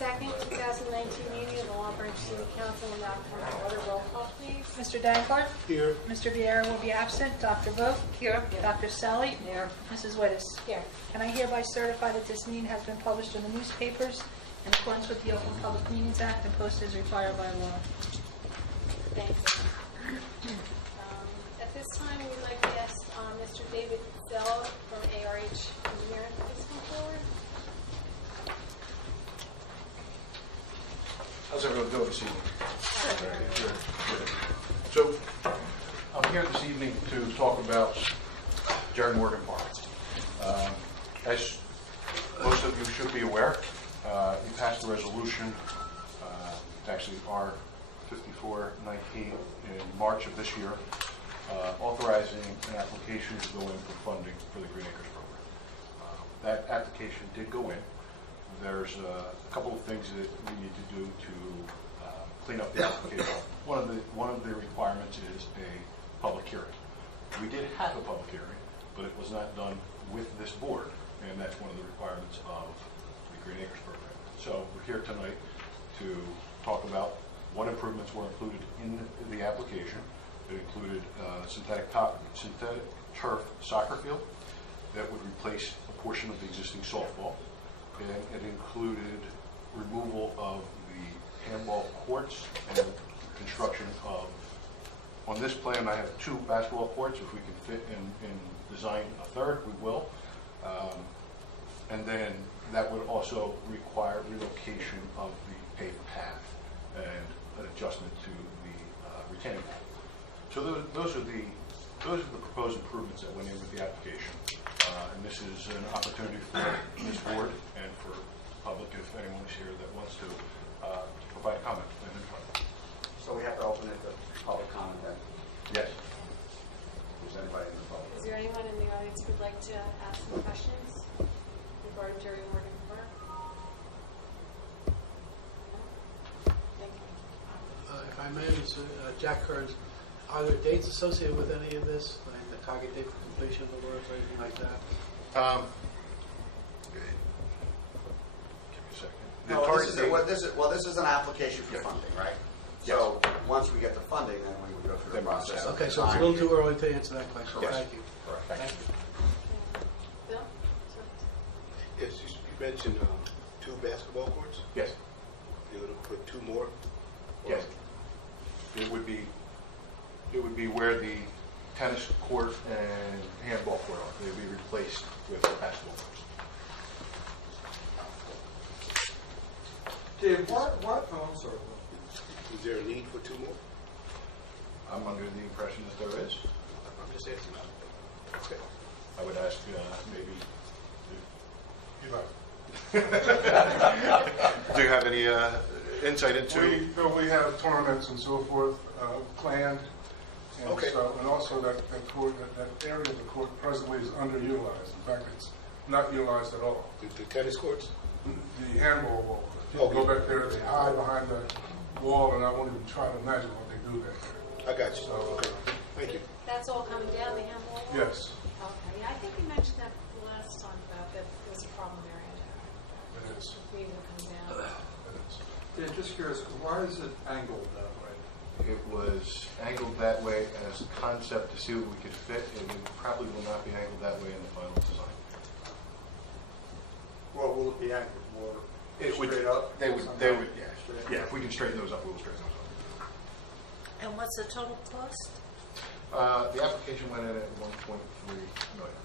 2nd, 2019 meeting of the Long Branch City Council will now come to order. Roll call, please. Mr. Danforth? Here. Mr. Vieira will be absent. Dr. Vogt? Here. Dr. Selly? Here. Mrs. Wittes? Here. And I hereby certify that this meeting has been published in the newspapers in accordance with the Open Public Meetings Act and posted as required by law. Thank you. At this time, we'd like to ask Mr. David Zell from ARH Engineering to please come forward. How's everyone doing this evening? Good. So, I'm here this evening to talk about Jerry Morgan Park. As most of you should be aware, we passed a resolution, it's actually R5419 in March of this year, authorizing an application to go in for funding for the Green Acres program. That application did go in. There's a couple of things that we need to do to clean up the application. One of the requirements is a public hearing. We did have a public hearing, but it was not done with this board, and that's one of the requirements of the Green Acres program. So we're here tonight to talk about what improvements were included in the application. It included synthetic turf soccer field that would replace a portion of the existing softball. And it included removal of the handball courts and construction of, on this plan I have 2 basketball courts. If we can fit in design a third, we will. And then that would also require relocation of the paved path and an adjustment to the retaining wall. So those are the proposed improvements that went in with the application. And this is an opportunity for this board and for the public, if anyone is here that wants to provide comment and input. So we have to open it to public comment then? Yes. Is anybody in the public? Is there anyone in the audience who would like to ask some questions regarding Jerry Morgan Park? Thank you. If I may, Jack Kearns, are there dates associated with any of this? Like the target date for completion of the work or anything like that? Give me a second. No, this is an application for funding, right? Yes. So once we get the funding, then we would go through the process. Okay, so it's a little too early to answer that question. Yes. Thank you. Correct. Thank you. Bill? Yes, you mentioned 2 basketball courts. Yes. You're going to put 2 more? Yes. It would be where the tennis court and handball court are. They would be replaced with basketball courts. Dave, what? Oh, I'm sorry. Is there a need for 2 more? I'm under the impression that there is. I'm just asking. Okay. I would ask maybe. Do you have any insight into? We have tournaments and so forth planned, and Okay. and also that court, that area of the court presently is underutilized. In fact, it's not utilized at all. The tennis courts? The handball wall. Okay. People go back there, they hide behind the wall, and I won't even try to imagine what they do back there. I got you. So, Okay. Thank you. That's all coming down the handball wall? yes, Okay, yeah, I think you mentioned that last time about that there was a problem area. it is. Maybe it'll come down. It is. Yeah, just curious, why is it angled that way? It was angled that way as a concept to see what we could fit. It probably will not be angled that way in the final design. Well, will it be angled more It would, straight up? They would, yeah. Yeah, if we can straighten those up, we will straighten those And what's the total cost? up. The application went in at 1.3 million.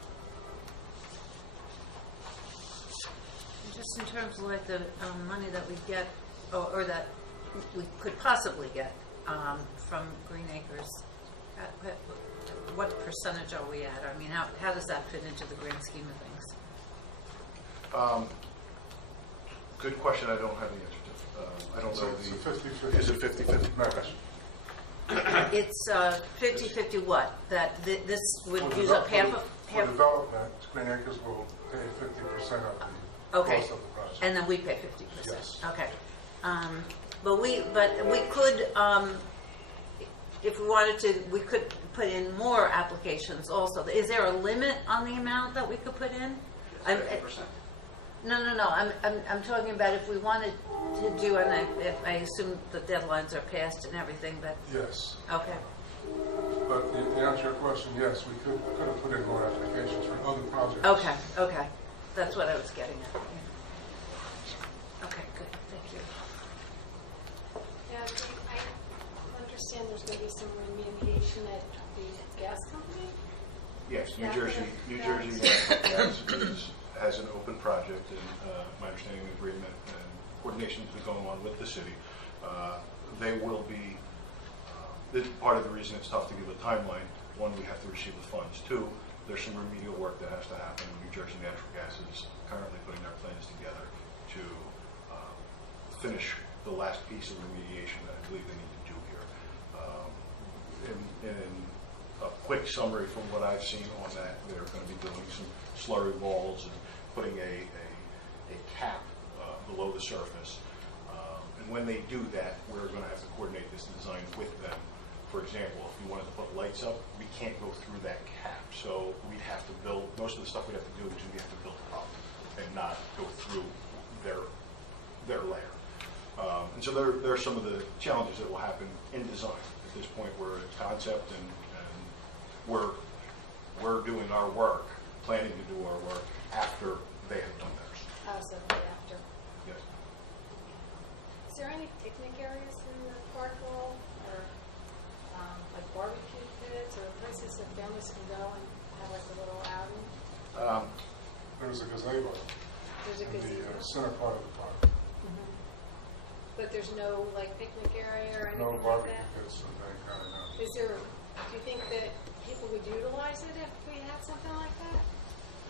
Just in terms of like the money that we get, or that we could possibly get from Green Acres, what percentage are we at? I mean, how does that fit into the grand scheme of things? Good question. I don't have the answer to. I don't know. It's a 50-50. Is it 50-50? match. It's 50-50 what? That this would For use up half of... For development, Green Acres will pay 50% of the Okay, cost of the project. and then we pay 50%. Yes. Okay, but we could, if we wanted to, we could put in more applications also. Is there a limit on the amount that we could put in? 50%. No. I'm talking about if we wanted to do, and I assume the deadlines are passed and everything, but, Yes. okay. But to answer your question, yes, we could have put in more applications for other projects. Okay. That's what I was getting at. Yeah. Okay, good, thank you. Yeah, I understand there's going to be some remediation at the gas company? Yes, New Yeah, Jersey has an open project, and my understanding of the agreement and coordination has been going on with the city. They will be, this is part of the reason it's tough to give a timeline. One, we have to receive the funds. Two, there's some remedial work that has to happen. New Jersey Natural Gas is currently putting their plans together to finish the last piece of remediation that I believe they need to do here. In a quick summary from what I've seen on that, they're going to be doing some slurry walls and putting a cap below the surface. And when they do that, we're going to have to coordinate this design with them. For example, if you wanted to put lights up, we can't go through that cap. So we'd have to build, most of the stuff we'd have to do is we have to build up and not go through their layer. And so there are some of the challenges that will happen in design. At this point, we're at concept and we're doing our work, planning to do our work after they have done theirs. So right after. Yes. Is there any picnic areas in the park wall, or like barbecue pits, or places that families can go and have like a little outing? There's a gazebo There's a in gazebo. the center part of the park. But there's no like picnic area or anything No like barbecue that? pits of any kind, no. Is there, do you think that people would utilize it if we had something like that?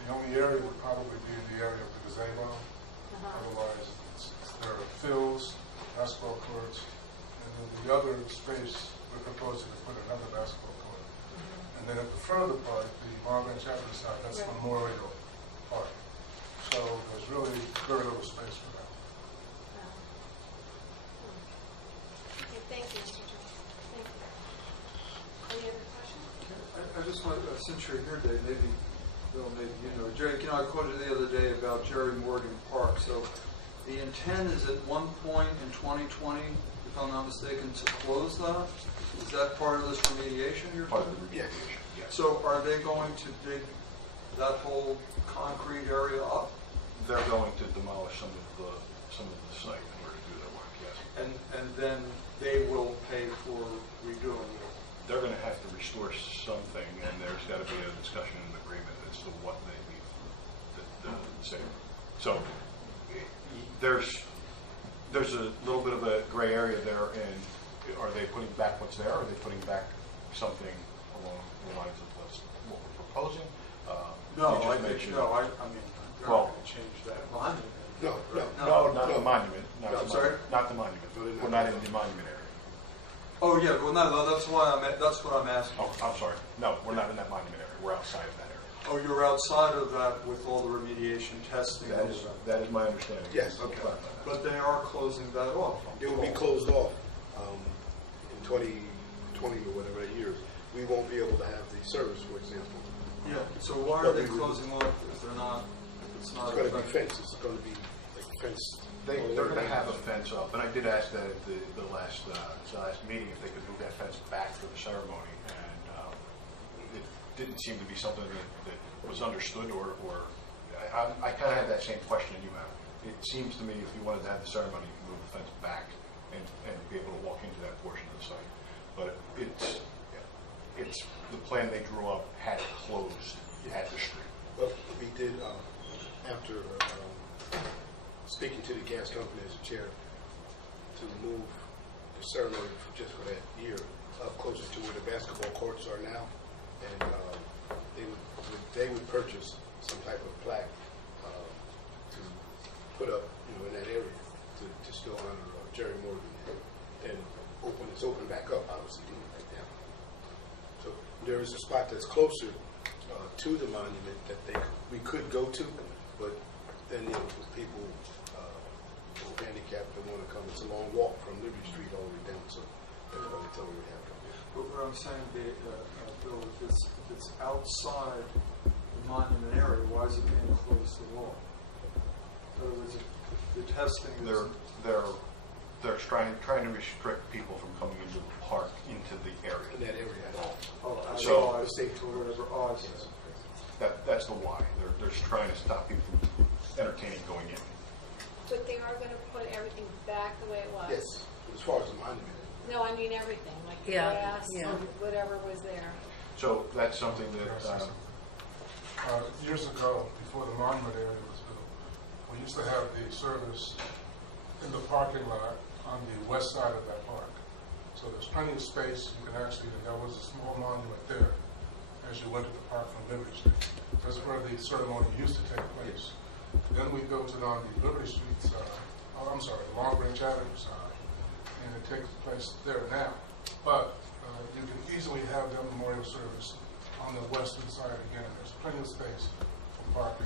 The only area would probably be the area of the gazebo. Uh-huh. Otherwise, there are fields, basketball courts, and then the other space we're proposing to put another basketball court. And then at the further part, the Marvin Chapter side, that's Right. Memorial Park. So there's really very little space for that. Okay, thank you, Mr. Jones. Thank you. Any other questions? I just want, since you're here, Dave, maybe, Bill, maybe you know, Jerry, I called you the other day about Jerry Morgan Park. So the intent is at one point in 2020, if I'm not mistaken, to close that? Is that part of this remediation you're Part talking of the remediation, yes. So are they going to dig that whole concrete area up? They're going to demolish some of the site in order to do their work, yes. And then they will pay for redoing it? They're going to have to restore something, and there's got to be a discussion and agreement as to what they need the city. So there's a little bit of a gray area there, and are they putting back what's there, or are they putting back something along the lines of what we're proposing? No, I I mean, they're Well- not going to change that monument. No, not the monument. I'm sorry? Not the monument. We're not in the monument area. Oh, yeah, well, no, that's what I'm asking. Oh, I'm sorry. No, we're not in that monument area. We're outside of that area. Oh, you're outside of that with all the remediation testing? That is my understanding. Yes. Okay, but they are closing that off? It will be closed off in 2020 or whatever years. We won't be able to have the service, for example. Yeah, so why are they closing off if they're not, if it's not? It's going to be fenced. It's going to be like fenced. They're going to have a fence up, and I did ask that at the last meeting if they could move that fence back for the ceremony, and it didn't seem to be something that was understood, or I kind of had that same question you have. It seems to me if you wanted to have the ceremony, you could move the fence back and be able to walk into that portion of the site. But it's the plan they drew up had it closed at the street. Well, we did, after speaking to the gas company as a chair, to move the ceremony just for that year up closer to where the basketball courts are now, and they would purchase some type of plaque to put up, in that area to still honor Jerry Morgan, and it's open back up, obviously, right now. So there is a spot that's closer to the monument that we could go to, but then with people who are handicapped that want to come, it's a long walk from Liberty Street all the way down, so everybody told me we have to come here. But what I'm saying, Bill, if it's outside the monument area, why is it being closed to the wall? In other words, The testing is... They're trying to restrict people from coming into the park, into the area. In that area at all. Oh, So- I see, or whatever, Oz is. That's the why. They're just trying to stop people from entertaining going in. But they are gonna put everything back the way it was? Yes, as far as the monument. No, I mean everything, like the Yeah, grass, yeah. whatever was there. So that's something that, Years ago, before the monument area was built, we used to have the service in the parking lot on the west side of that park. So there's plenty of space. You can actually, there was a small monument there as you went to the park from Liberty Street. That's where the ceremony used to take place. Then we built it on the Liberty Street side, the Long Branch Avenue side, and it takes place there now. But you can easily have the memorial service on the western side again. There's plenty of space for parking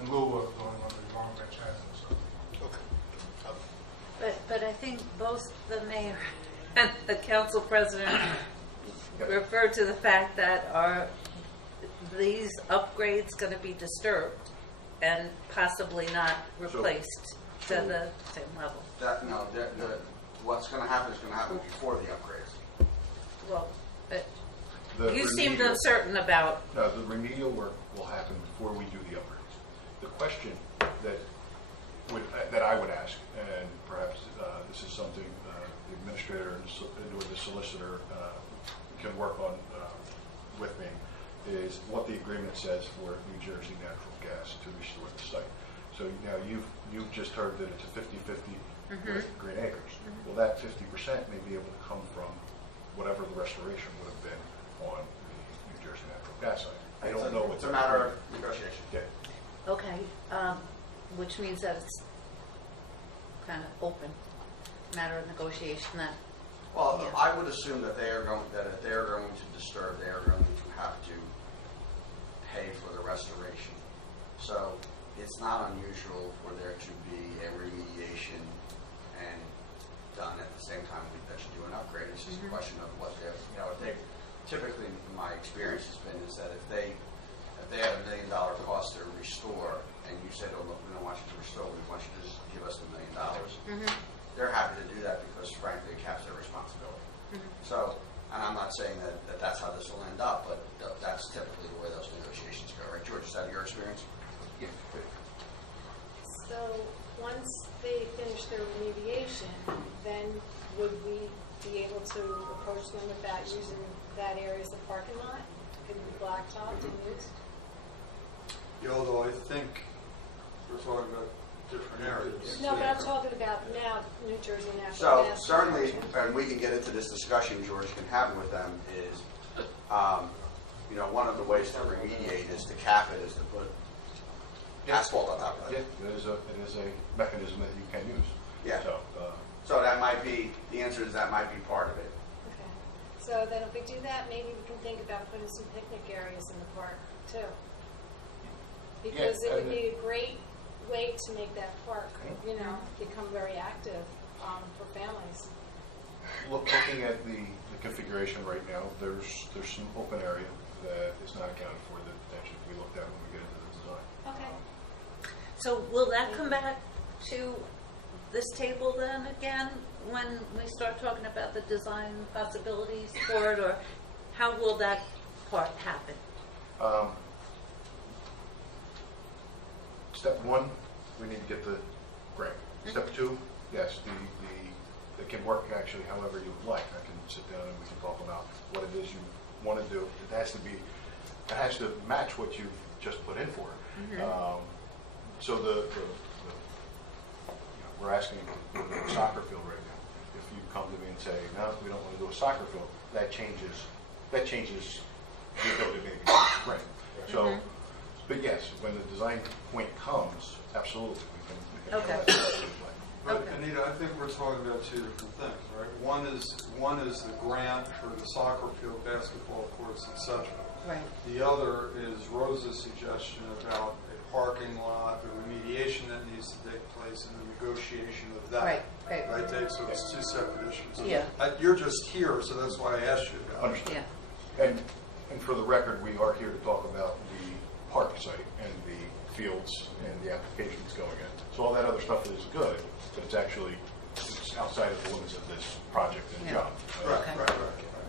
in lieu of going on the Long Branch Avenue side. Okay. But I think both the mayor and the council president referred to the fact that are these upgrades going to be disturbed and possibly not replaced to the same level. No, what's going to happen is going to happen before the upgrades. Well, but the you seemed remedial- uncertain about. No, the remedial work will happen before we do the upgrades. The question that I would ask, and perhaps this is something the administrator or the solicitor can work on with me, is what the agreement says for New Jersey Natural Gas to restore the site. So now you've just heard that it's a 50-50 with Green Acres. Well, that 50% may be able to come from whatever the restoration would have been on the New Jersey Natural Gas site. I don't know what It's a matter of negotiation. Yeah. Okay, which means that it's kind of open, matter of negotiation. That Well, Yeah. I would assume that if they're going to disturb, they are going to have to pay for the restoration. So it's not unusual for there to be a remediation and done at the same time that you do an upgrade. It's just a question of what they typically, my experience has been, is that if they have $1 million cost to restore, and you said, oh, look, we don't want you to restore, we want you to just give us $1 million. They're happy to do that because, frankly, it caps their responsibility. So, and I'm not saying that that's how this will end up, but that's typically the way those negotiations go, right? George, is that your experience? Yeah. So once they finish their remediation, then would we be able to approach them about using that area as the parking lot? Could it be blacktopped and used? Yeah, although I think we're talking about different areas. No, but I'm talking about now New Jersey Natural So Gas. certainly, and we can get into this discussion George can have with them, is, one of the ways to remediate is to cap it, is to put asphalt on top of Yeah, it. it is a mechanism that you can use. Yeah. So, So that might be, the answer is that might be part of it. Okay. So then if we do that, maybe we can think about putting some picnic areas in the park too. Because it would be a great way to make that park, become very active for families. looking at the configuration right now, there's some open area that is not accounted for that potentially we looked at when we get into the design. Okay. So will that come back to this table then again when we start talking about the design possibilities for it, or how will that part happen? Step one, we need to get the grant. Step two, yes, it can work actually however you would like. I can sit down and we can talk about what it is you want to do. It has to match what you've just put in for it. So we're asking for a soccer field right now. If you come to me and say, no, we don't want to do a soccer field, that changes the ability to maybe grant. So, but yes, when the design point comes, absolutely, we can Okay. have that discussion. But Okay. Anita, I think we're talking about two different things, right? One is the grant for the soccer field, basketball courts, etc. Right. The other is Rose's suggestion about a parking lot, the remediation that needs to take place, and the negotiation of that. Right, right. Right, Dave? So it's two separate issues. Yeah. You're just here, so that's why I asked you about it. Understood. Yeah. And for the record, we are here to talk about the park site and the fields and the applications going in. So all that other stuff is good, but it's actually it's outside of the limits of this project and Yeah. job.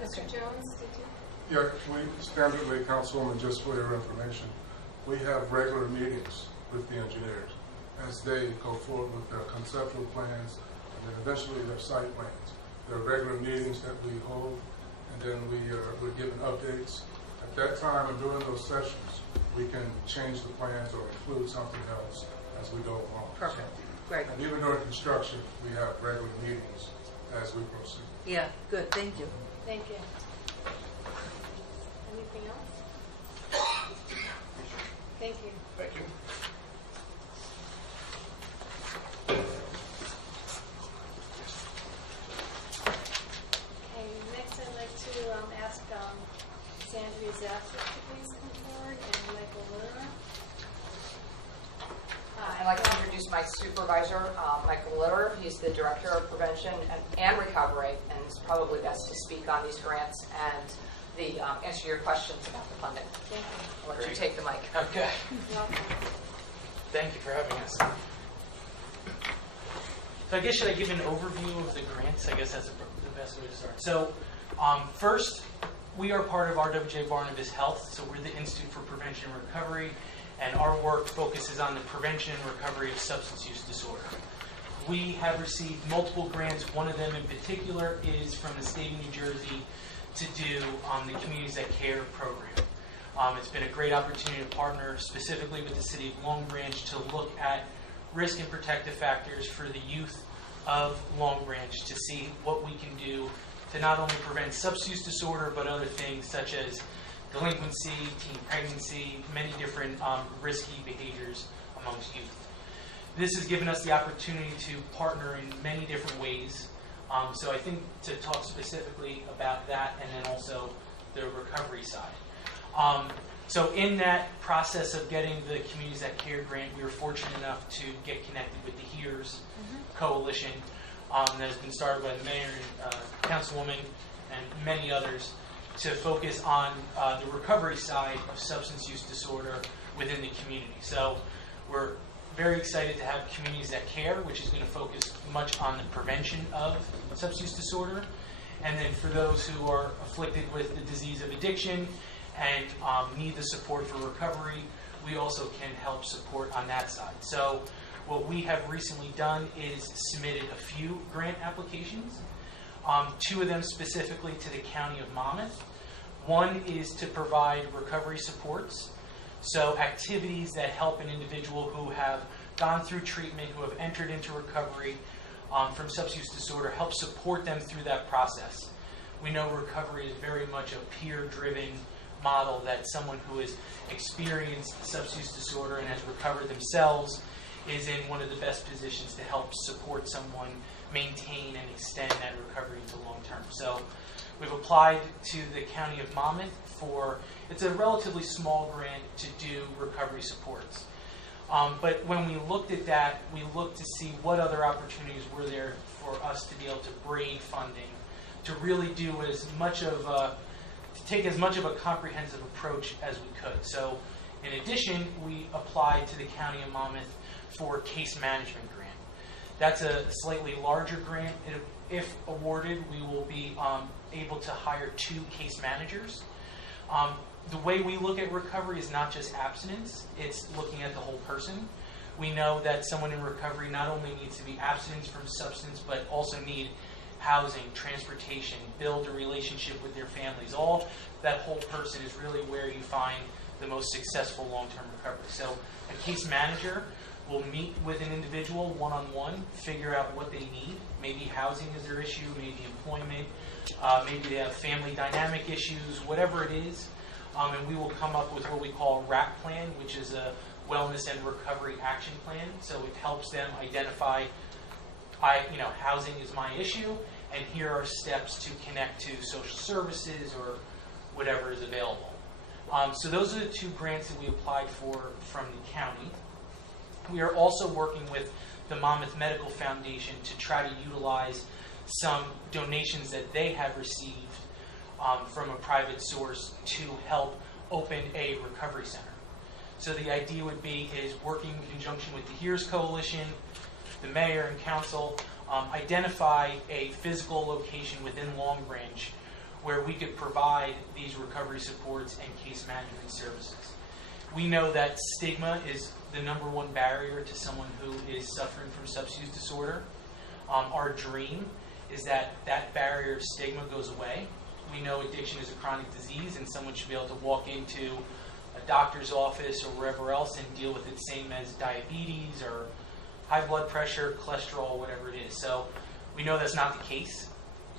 Mr. Jones, did you? Yeah, we standardly, Councilwoman, just for your information, we have regular meetings with the engineers as they go forward with their conceptual plans and then eventually their site plans. There are regular meetings that we hold, and then we're given updates. At that time and during those sessions, we can change the plans or include something else as we go along. Perfect. Great. And even during construction, we have regular meetings as we proceed. Yeah, good, thank you. Thank you. Anything else? Thank you. Thank you. Okay, next I'd like to ask Sandra Zasser to please come forward and Michael Lerner. I'd like to introduce my supervisor, Michael Litter. He's the Director of Prevention and Recovery, and is probably best to speak on these grants and answer your questions about the funding. Thank you. I'll let you take the mic. Okay. Welcome. Thank you for having us. So I guess should I give an overview of the grants? I guess that's the best way to start. So first, we are part of RWJ Barnabas Health. So we're the Institute for Prevention and Recovery, and our work focuses on the prevention and recovery of substance use disorder. We have received multiple grants. One of them in particular is from the state of New Jersey to do the Communities That Care program. It's been a great opportunity to partner specifically with the city of Long Branch to look at risk and protective factors for the youth of Long Branch to see what we can do to not only prevent substance use disorder, but other things such as delinquency, teen pregnancy, many different risky behaviors amongst youth. This has given us the opportunity to partner in many different ways. So I think to talk specifically about that and then also the recovery side. So in that process of getting the Communities That Care grant, we were fortunate enough to get connected with the HEARS Coalition that has been started by the mayor and councilwoman and many others to focus on the recovery side of substance use disorder within the community. So we're very excited to have Communities That Care, which is going to focus much on the prevention of substance use disorder. And then for those who are afflicted with the disease of addiction and need the support for recovery, we also can help support on that side. So what we have recently done is submitted a few grant applications, two of them specifically to the County of Monmouth. One is to provide recovery supports, so activities that help an individual who have gone through treatment, who have entered into recovery from substance use disorder, help support them through that process. We know recovery is very much a peer-driven model, that someone who has experienced substance use disorder and has recovered themselves is in one of the best positions to help support someone maintain and extend that recovery into long term. So we've applied to the County of Monmouth for, it's a relatively small grant to do recovery supports. But when we looked at that, we looked to see what other opportunities were there for us to be able to braid funding, to really do as much of a, to take as much of a comprehensive approach as we could. So in addition, we applied to the County of Monmouth for case management grant. That's a slightly larger grant. If awarded, we will be able to hire 2 case managers. The way we look at recovery is not just abstinence, it's looking at the whole person. We know that someone in recovery not only needs to be abstinent from substance, but also need housing, transportation, build a relationship with their families. All that whole person is really where you find the most successful long-term recovery. So a case manager will meet with an individual one-on-one, figure out what they need. Maybe housing is their issue, maybe employment, maybe they have family dynamic issues, whatever it is. And we will come up with what we call a RAP plan, which is a wellness and recovery action plan. So it helps them identify, housing is my issue, and here are steps to connect to social services or whatever is available. So those are the 2 grants that we applied for from the county. We are also working with the Monmouth Medical Foundation to try to utilize some donations that they have received from a private source to help open a recovery center. So the idea would be is working in conjunction with the HERES Coalition, the mayor and council, identify a physical location within Long Branch where we could provide these recovery supports and case management services. We know that stigma is the #1 barrier to someone who is suffering from substance use disorder. Our dream is that that barrier of stigma goes away. We know addiction is a chronic disease, and someone should be able to walk into a doctor's office or wherever else and deal with it, same as diabetes or high blood pressure, cholesterol, whatever it is. So we know that's not the case.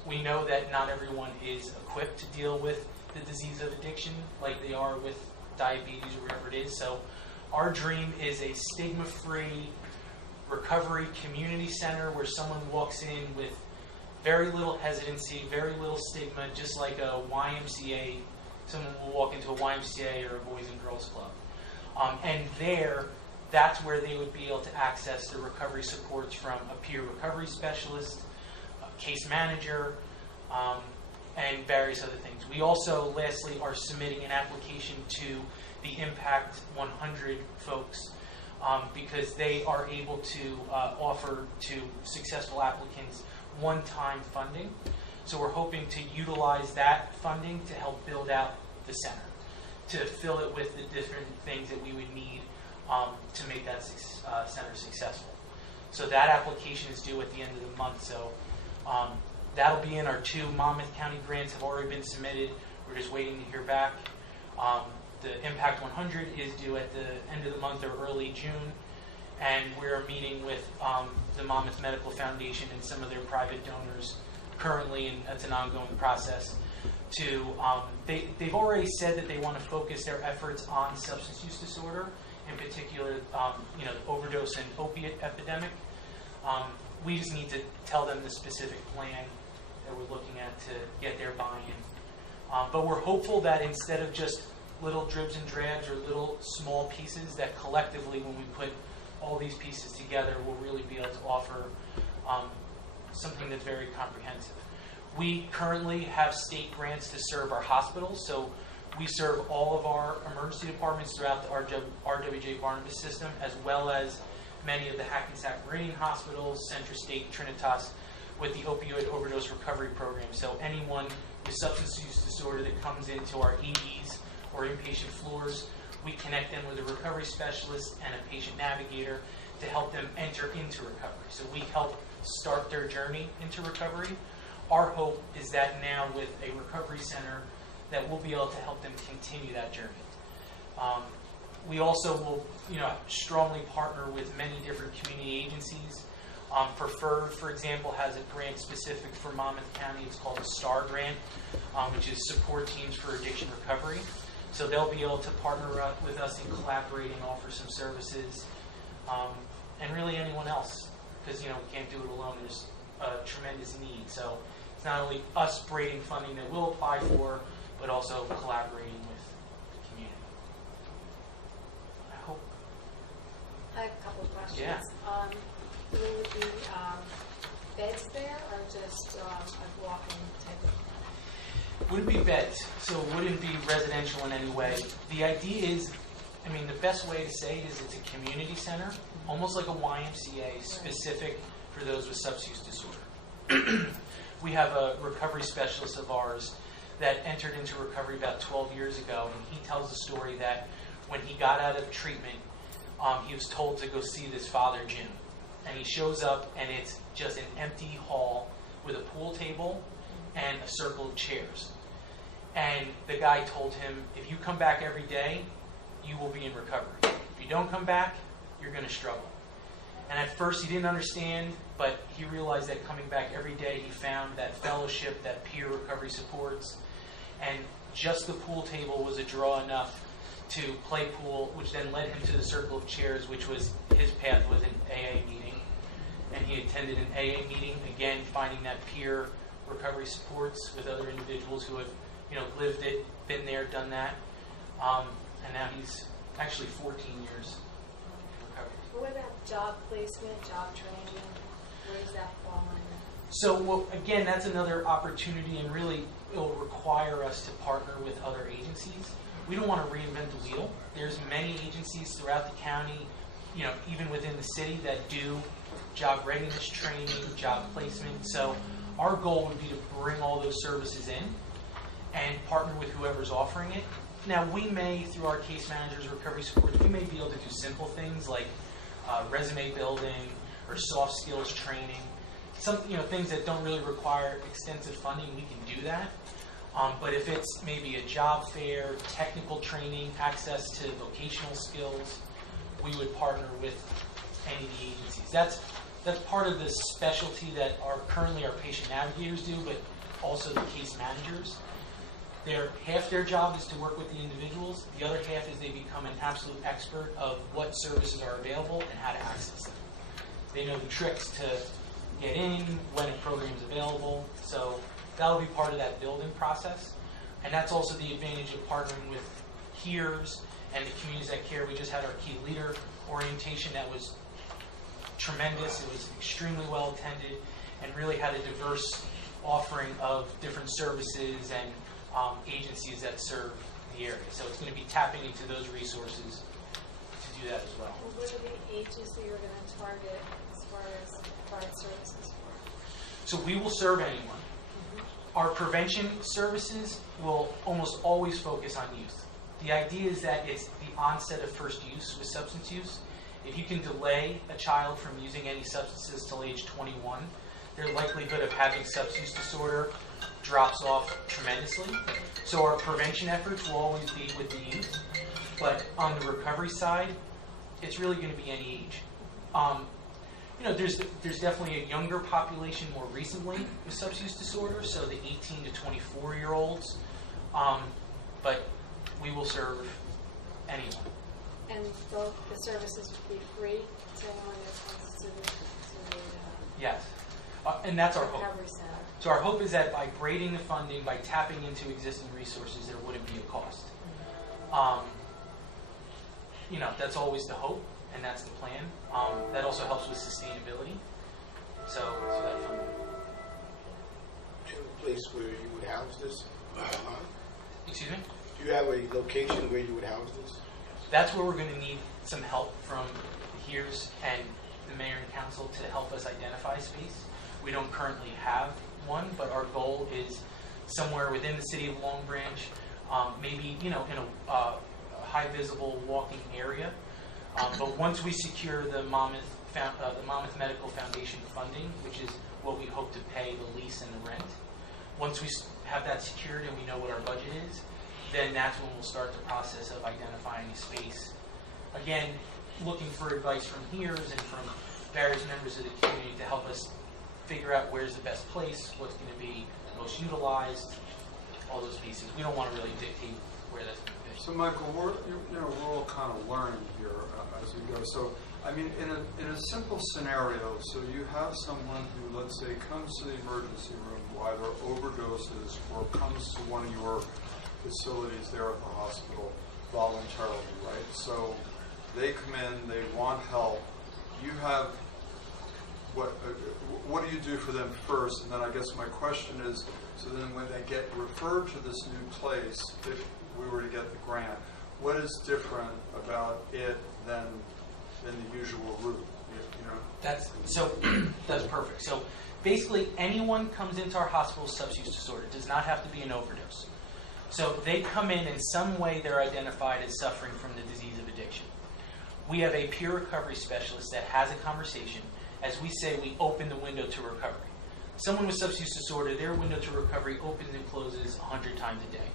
We know that not everyone is equipped to deal with the disease of addiction like they are with diabetes or whatever it is. So our dream is a stigma-free recovery community center where someone walks in with very little hesitancy, very little stigma, just like a YMCA. Someone will walk into a YMCA or a Boys and Girls Club. And there, that's where they would be able to access the recovery supports from a peer recovery specialist, a case manager, and various other things. We also, lastly, are submitting an application to the Impact 100 folks because they are able to offer to successful applicants one-time funding. So we're hoping to utilize that funding to help build out the center, to fill it with the different things that we would need to make that center successful. So that application is due at the end of the month. So that'll be in our 2 Monmouth County grants have already been submitted. We're just waiting to hear back. The Impact 100 is due at the end of the month or early June. And we're meeting with the Monmouth Medical Foundation and some of their private donors currently, and that's an ongoing process. They've already said that they want to focus their efforts on substance use disorder, in particular, the overdose and opiate epidemic. We just need to tell them the specific plan that we're looking at to get their buy-in. But we're hopeful that instead of just little dribs and drabs or little small pieces, that collectively, when we put all these pieces together, we'll really be able to offer something that's very comprehensive. We currently have state grants to serve our hospitals, so we serve all of our emergency departments throughout the RWJ Barnabas system, as well as many of the Hackensack Meridian hospitals, Centra State, Trinitas, with the opioid overdose recovery program. So anyone with substance use disorder that comes into our EDs or inpatient floors, we connect them with a recovery specialist and a patient navigator to help them enter into recovery. So we help start their journey into recovery. Our hope is that now with a recovery center that we'll be able to help them continue that journey. We also will, strongly partner with many different community agencies. Preferred, for example, has a grant specific for Monmouth County. It's called a STAR grant, which is Support Teams for Addiction Recovery. So they'll be able to partner up with us and collaborate and offer some services, and really anyone else, because we can't do it alone. There's a tremendous need. So it's not only us braiding funding that we'll apply for, but also collaborating with the community. I hope. I have a couple of questions. Yeah. Will it be beds there or just a walk-in type of? Wouldn't be beds, so it wouldn't be residential in any way. The idea is, the best way to say it is it's a community center, almost like a YMCA, specific for those with substance use disorder. We have a recovery specialist of ours that entered into recovery about 12 years ago, and he tells the story that when he got out of treatment, he was told to go see this Father Jim. And he shows up, and it's just an empty hall with a pool table and a circle of chairs. And the guy told him, if you come back every day, you will be in recovery. If you don't come back, you're going to struggle. And at first he didn't understand, but he realized that coming back every day, he found that fellowship, that peer recovery supports, and just the pool table was a draw enough to play pool, which then led him to the circle of chairs, which was his path was an AA meeting. And he attended an AA meeting, again, finding that peer recovery supports with other individuals who have, lived it, been there, done that. And now he's actually 14 years in recovery. What about job placement, job training? Where does that fall in? So, again, that's another opportunity, and really it will require us to partner with other agencies. we don't want to reinvent the wheel. There's many agencies throughout the county, even within the city, that do job readiness training, job placement. So our goal would be to bring all those services in and partner with whoever's offering it. Now, we may, through our case managers, recovery support, we may be able to do simple things like resume building or soft skills training. Some, things that don't really require extensive funding, we can do that. But if it's maybe a job fair, technical training, access to vocational skills, we would partner with any of the agencies. That's part of the specialty that currently our patient navigators do, but also the case managers. Half their job is to work with the individuals. The other half is they become an absolute expert of what services are available and how to access them. They know the tricks to get in, when a program is available. So that'll be part of that building process. And that's also the advantage of partnering with HERES and the communities that care. We just had our key leader orientation that was tremendous. It was extremely well attended and really had a diverse offering of different services and agencies that serve the area. So it's going to be tapping into those resources to do that as well. And what are the ages that you're going to target as far as provide services for? So we will serve anyone. Our prevention services will almost always focus on youth. The idea is that it's the onset of first use with substance use. If you can delay a child from using any substances till age 21, their likelihood of having substance disorder drops off tremendously. So our prevention efforts will always be with the youth. But on the recovery side, it's really going to be any age. There's definitely a younger population more recently with substance use disorder, so the 18 to 24-year-olds. But we will serve anyone. And the services would be free to anyone that comes to the Yes. And that's our hope. recovery center? So our hope is that by grading the funding, by tapping into existing resources, there wouldn't be a cost. That's always the hope, and that's the plan. That also helps with sustainability. So that funding. Do you have a place where you would house this? Excuse me? Do you have a location where you would house this? That's where we're going to need some help from the HERES and the mayor and council to help us identify space. We don't currently have one, but our goal is somewhere within the city of Long Branch, maybe in a high visible walking area. But once we secure the Monmouth Medical Foundation funding, which is what we hope to pay the lease and the rent, once we have that secured and we know what our budget is, then that's when we'll start the process of identifying a space. Again, looking for advice from HERES and from various members of the community to help us figure out where's the best place, what's going to be most utilized, all those pieces. We don't want to really dictate where that's going to be. So, Michael, we're all kind of learning here as we go. So, I mean, in a simple scenario, so you have someone who, let's say, comes to the emergency room who either overdoses or comes to one of your facilities there at the hospital voluntarily, right? So they come in, they want help. You have what do you do for them first? And then I guess my question is, so then when they get referred to this new place, if we were to get the grant, what is different about it than the usual route? That's perfect. So basically, anyone comes into our hospital with substance use disorder. It does not have to be an overdose. So they come in some way they're identified as suffering from the disease of addiction. We have a peer recovery specialist that has a conversation. As we say, we open the window to recovery. Someone with substance use disorder, their window to recovery opens and closes 100 times a day.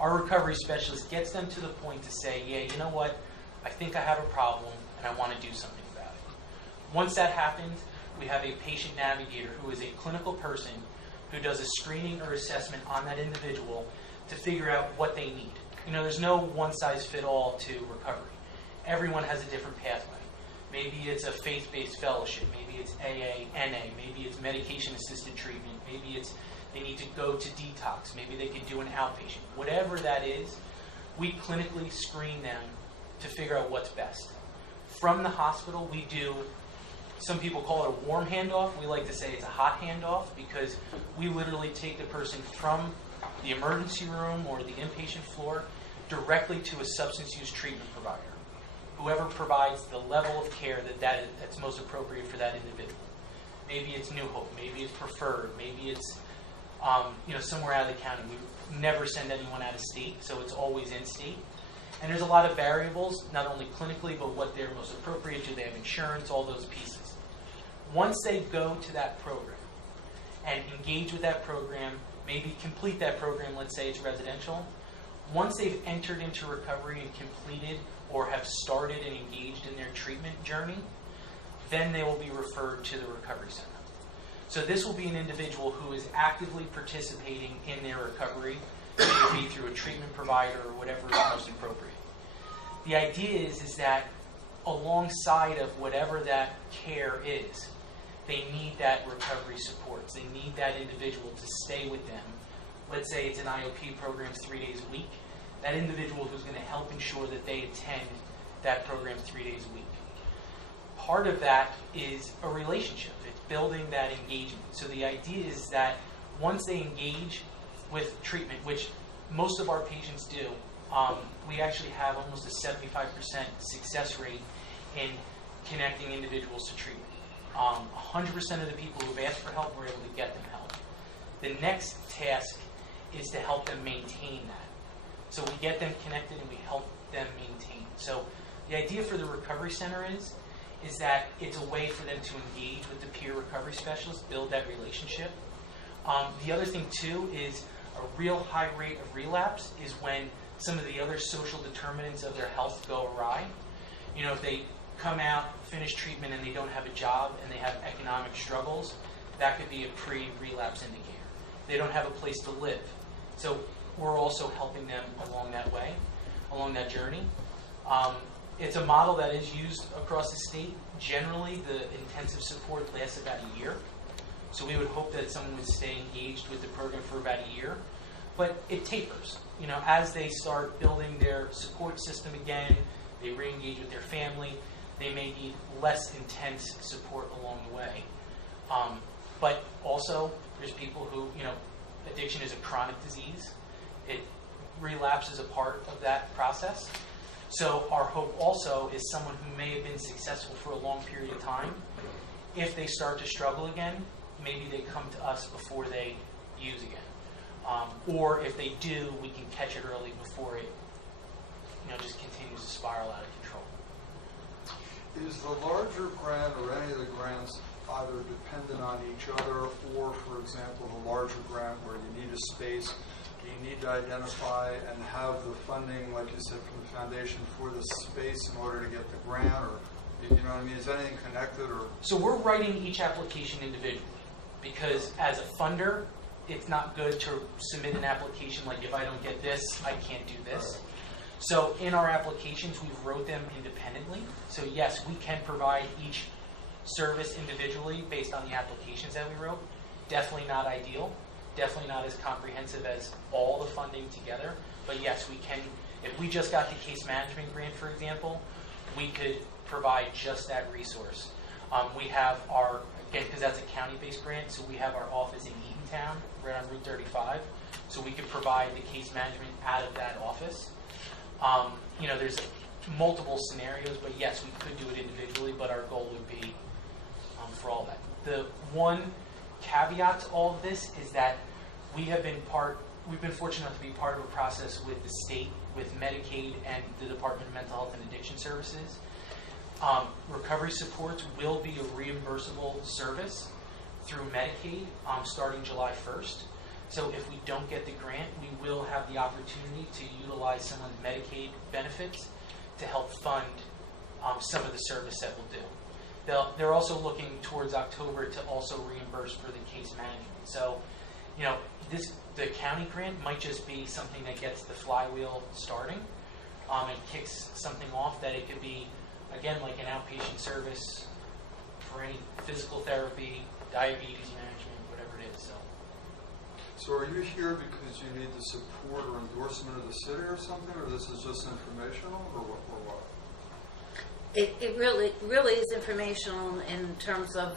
Our recovery specialist gets them to the point to say, yeah, you know what, I think I have a problem and I want to do something about it. Once that happens, we have a patient navigator who is a clinical person who does a screening or assessment on that individual to figure out what they need. There's no one-size-fit-all to recovery. Everyone has a different pathway. Maybe it's a faith-based fellowship. Maybe it's AA, NA. Maybe it's medication-assisted treatment. Maybe it's they need to go to detox. Maybe they could do an outpatient. Whatever that is, we clinically screen them to figure out what's best. From the hospital, we do, some people call it a warm handoff. We like to say it's a hot handoff because we literally take the person from the emergency room or the inpatient floor directly to a substance use treatment provider, whoever provides the level of care that's most appropriate for that individual. Maybe it's New Hope, maybe it's Preferred, maybe it's somewhere out of the county. We never send anyone out of state, so it's always in state. And there's a lot of variables, not only clinically, but what they're most appropriate. Do they have insurance? All those pieces. Once they go to that program and engage with that program, maybe complete that program, let's say it's residential, once they've entered into recovery and completed or have started and engaged in their treatment journey, then they will be referred to the recovery center. So this will be an individual who is actively participating in their recovery, either be through a treatment provider or whatever is most appropriate. The idea is that alongside of whatever that care is, they need that recovery supports. They need that individual to stay with them. Let's say it's an IOP program 3 days a week. That individual who's going to help ensure that they attend that program 3 days a week. Part of that is a relationship. It's building that engagement. So the idea is that once they engage with treatment, which most of our patients do, we actually have almost a 75% success rate in connecting individuals to treatment. 100% of the people who have asked for help, we're able to get them help. The next task is to help them maintain that. So we get them connected and we help them maintain. So the idea for the recovery center is that it's a way for them to engage with the peer recovery specialist, build that relationship. The other thing too is a real high rate of relapse is when some of the other social determinants of their health go awry. If they come out, finish treatment, and they don't have a job and they have economic struggles, that could be a pre-relapse indicator. They don't have a place to live. So we're also helping them along that way, along that journey. It's a model that is used across the state. Generally, the intensive support lasts about a year. So we would hope that someone would stay engaged with the program for about a year. But it tapers. As they start building their support system again, they re-engage with their family, they may need less intense support along the way. But also, there's people who, addiction is a chronic disease. It relapse is a part of that process. So our hope also is someone who may have been successful for a long period of time. If they start to struggle again, maybe they come to us before they use again. Or if they do, we can catch it early before it just continues to spiral out of control. Is the larger grant or any of the grants either dependent on each other, or, for example, the larger grant where you need a space, do you need to identify and have the funding, like you said, from the foundation for the space in order to get the grant, or, you know what I mean? Is anything connected, or? So we're writing each application individually because as a funder, it's not good to submit an application like, if I don't get this, I can't do this. So in our applications, we wrote them independently. So yes, we can provide each service individually based on the applications that we wrote. Definitely not ideal. Definitely not as comprehensive as all the funding together. But yes, we can. If we just got the case management grant, for example, we could provide just that resource. We have our, again, because that's a county-based grant, so we have our office in Eatontown, right on Route 35. So we could provide the case management out of that office. There's multiple scenarios, but yes, we could do it individually, but our goal would be for all that. The one caveat to all of this is that we've been fortunate enough to be part of a process with the state, with Medicaid and the Department of Mental Health and Addiction Services. Recovery supports will be a reimbursable service through Medicaid starting July 1st. So if we don't get the grant, we will have the opportunity to utilize someone's Medicaid benefits to help fund some of the service that we'll do. They're also looking towards October to also reimburse for the case management. So, the county grant might just be something that gets the flywheel starting and kicks something off, that it could be, again, like an outpatient service for any physical therapy, diabetes management, whatever it is. So are you here because you need the support or endorsement of the city or something, or this is just informational, or what? It really is informational in terms of,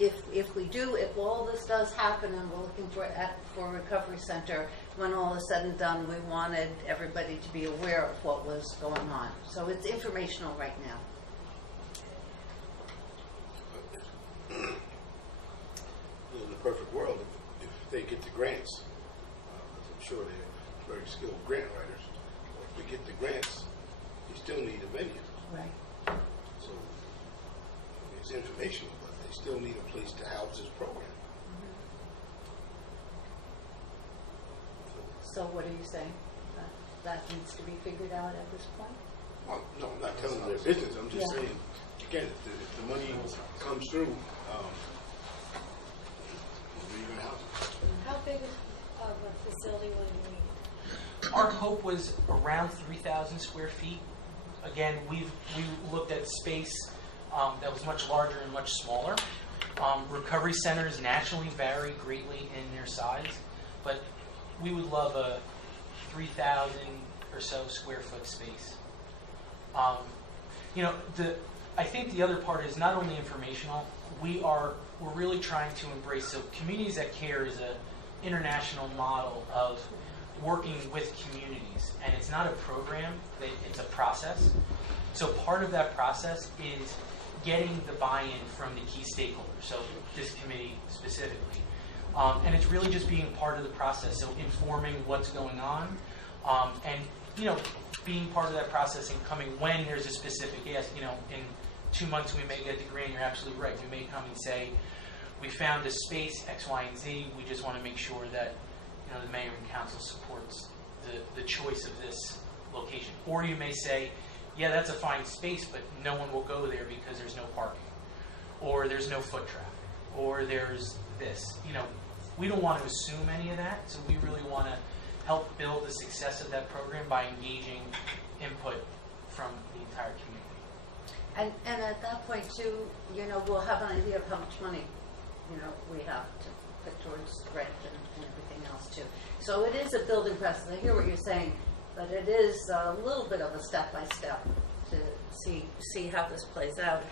if all this does happen and we're looking for a recovery center, when all is said and done, we wanted everybody to be aware of what was going on. So it's informational right now. In the perfect world, if they get the grants, I'm sure they're very skilled grant writers. If we get the grants, you still need a venue. Right. So it's informational, but they still need a place to house this program. So what are you saying? That needs to be figured out at this point? Well, no, I'm not telling them their business. I'm just Yeah. saying, again, if the money comes through, where are you going to house it? How big of a facility will you need? Our hope was around 3,000 square feet. Again, we looked at space that was much larger and much smaller. Recovery centers naturally vary greatly in their size, but we would love a 3,000 or so square foot space. I think the other part is not only informational. We're really trying to embrace. So Communities That Care is an international model of working with communities, and it's not a program. It's a process. So part of that process is getting the buy-in from the key stakeholders. So this committee specifically. And it's really just being part of the process, so informing what's going on, and being part of that process and coming when there's a specific ask. In 2 months we may get the grant. You're absolutely right. We may come and say, we found a space X, Y, and Z. We just want to make sure that the mayor and council supports the choice of this location. Or you may say, yeah, that's a fine space, but no one will go there because there's no parking, or there's no foot traffic, or there's this. We don't want to assume any of that, so we really want to help build the success of that program by engaging input from the entire community. And at that point too, we'll have an idea of how much money, we have to put towards rent and everything else too. So it is a building process. I hear what you're saying, but it is a little bit of a step-by-step to see how this plays out.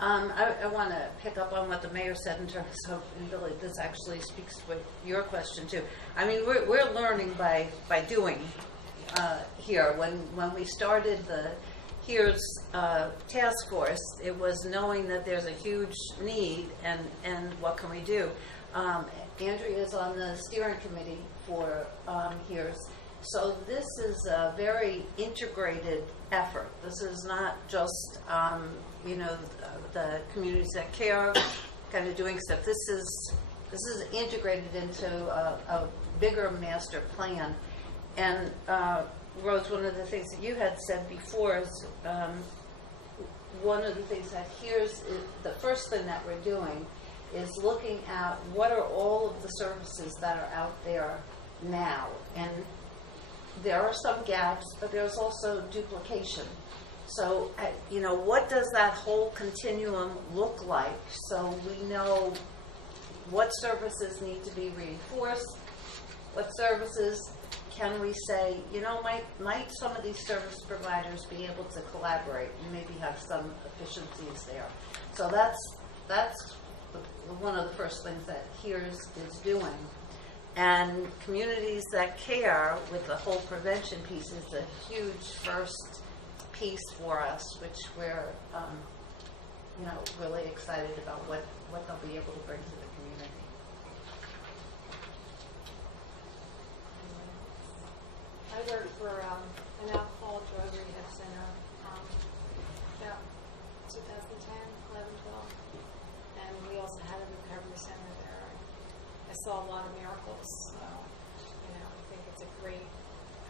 I want to pick up on what the mayor said in terms of, and Billy, this actually speaks with your question too. I mean, we're learning by doing here. When we started the HERE's task force, it was knowing that there's a huge need and what can we do. Andrea is on the steering committee for HERE's. So this is a very integrated effort. This is not just, the Communities That Care kind of doing stuff. This is integrated into a bigger master plan. And Rose, one of the things that you had said before is one of the things that here's the first thing that we're doing is looking at what are all of the services that are out there now. And there are some gaps, but there's also duplication. So, what does that whole continuum look like so we know what services need to be reinforced, what services can we say, might some of these service providers be able to collaborate and maybe have some efficiencies there. So that's one of the first things that HERE's is doing. And Communities That Care with the whole prevention piece is a huge first piece for us, which we're, really excited about what they'll be able to bring to the community. I work for an alcohol drug rehab center about 2010, 11, 12. And we also had a recovery center there. I saw a lot of miracles. So, I think it's a great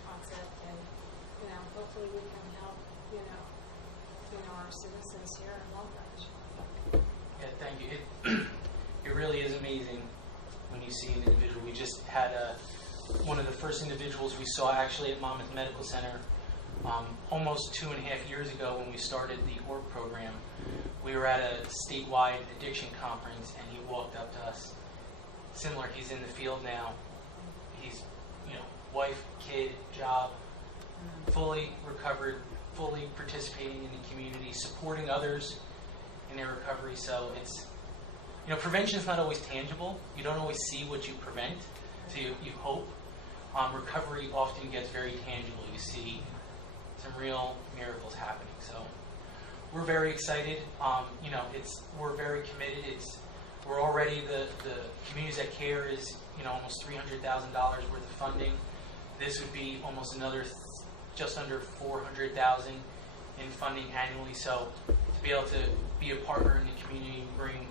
concept. And, hopefully we can help, our citizens here in Long Branch. Yeah, thank you. It really is amazing when you see an individual. We just had one of the first individuals we saw actually at Monmouth Medical Center almost 2.5 years ago when we started the ORG program. We were at a statewide addiction conference, and he walked up to us. Similar, he's in the field now. He's, wife, kid, job, fully recovered, fully participating in the community, supporting others in their recovery. So it's, prevention is not always tangible. You don't always see what you prevent, so you hope. recovery often gets very tangible. You see some real miracles happening. So we're very excited. We're very committed. We're already the Communities That Care is almost $300,000 worth of funding. This would be almost another just under $400,000 in funding annually. So to be able to be a partner in the community and bring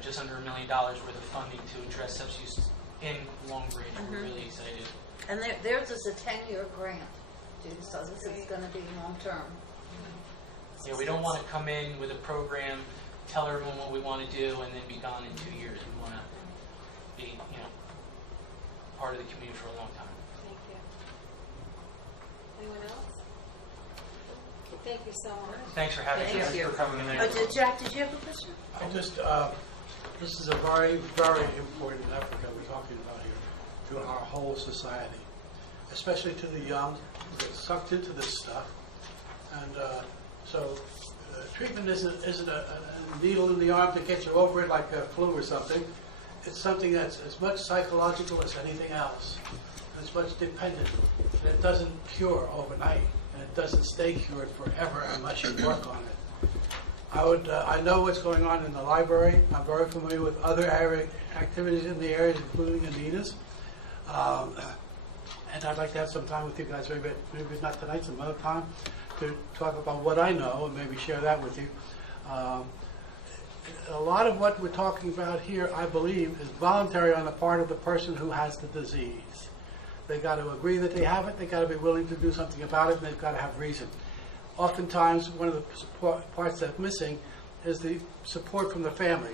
just under $1 million worth of funding to address substance use in Long Branch, we're really excited. And theirs is a 10-year grant, too, so this is going to be long-term. Yeah, we don't want to come in with a program, tell everyone what we want to do, and then be gone in 2 years. We want to be, part of the community for a long time. Thank you. Anyone else? Thank you so much. Thanks for having us. Thank you. For coming in. Jack, did you have a question? I just, this is a very, very important effort that we're talking about here to our whole society, especially to the young who get sucked into this stuff. And so treatment isn't a needle in the arm to get you over it like a flu or something. It's something that's as much psychological as anything else. And it's much dependent. And it doesn't cure overnight. And it doesn't stay cured forever unless you work on it. I know what's going on in the library. I'm very familiar with other activities in the area, including Anita's. And I'd like to have some time with you guys, maybe not tonight, some other time, to talk about what I know and maybe share that with you. A lot of what we're talking about here, I believe, is voluntary on the part of the person who has the disease. They got to agree that they have it, they got to be willing to do something about it, and they've got to have reason. Oftentimes, one of the parts that's missing is the support from the family.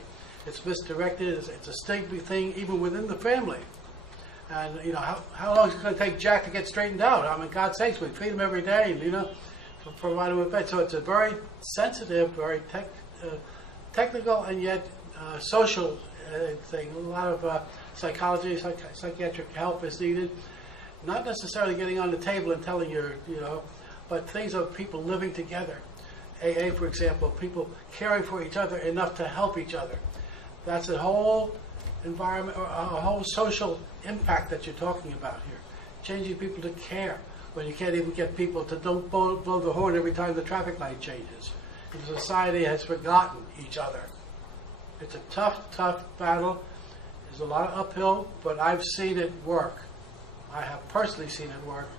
It's misdirected, it's a stigma thing even within the family. And, how long is it going to take Jack to get straightened out? I mean, God's sakes, we feed him every day, and, provide him with bed. So it's a very sensitive, very technical, and yet social thing. A lot of psychology, psychiatric help is needed. Not necessarily getting on the table and telling but things of people living together. AA, for example, people caring for each other enough to help each other. That's a whole environment, or a whole social impact that you're talking about here. Changing people to care when you can't even get people to don't blow the horn every time the traffic light changes. The society has forgotten each other. It's a tough, tough battle. There's a lot of uphill, but I've seen it work. I have personally seen it work,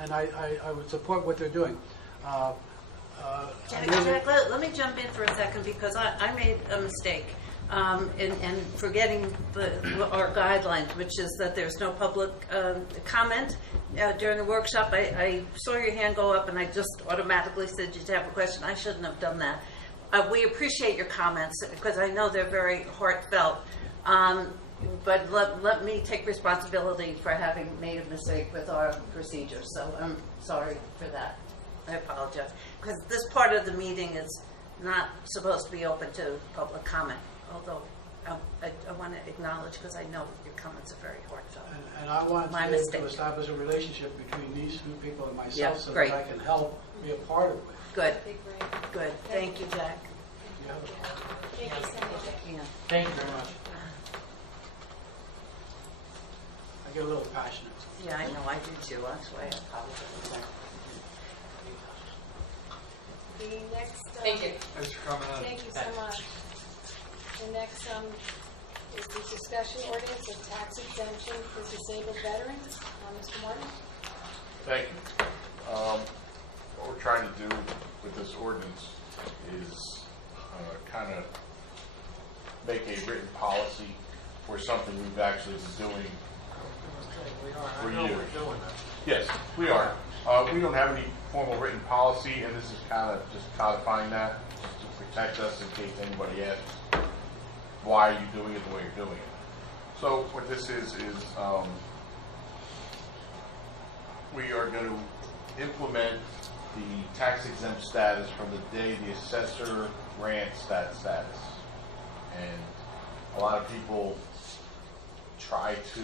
and I would support what they're doing. Jack, let me jump in for a second because I made a mistake in forgetting our guidelines, which is that there's no public comment during the workshop. I saw your hand go up and I just automatically said you'd have a question. I shouldn't have done that. We appreciate your comments because I know they're very heartfelt. But let me take responsibility for having made a mistake with our procedures. So I'm sorry for that. I apologize. Because this part of the meeting is not supposed to be open to public comment. Although I want to acknowledge, because I know your comments are very heartfelt. And I want to be able to establish a relationship between these two people and myself so that I can help be a part of it. Good. Good. Thank you, Jack. Thank you so much. Yeah. Thank you very much. I get a little passionate. Yeah, I know. I do too. That's why I apologize. The next. Thank you. Thanks for coming in. Thank you so much. The next is the discussion ordinance of tax exemption for disabled veterans. Mr. Martin? Thank you. What we're trying to do with this ordinance is kind of make a written policy for something we've actually been doing for years. Yes, we are. We don't have any formal written policy, and this is kind of just codifying that to protect us in case anybody asks, why are you doing it the way you're doing it? So what this is we are going to implement the tax exempt status from the day the assessor grants that status. And a lot of people try to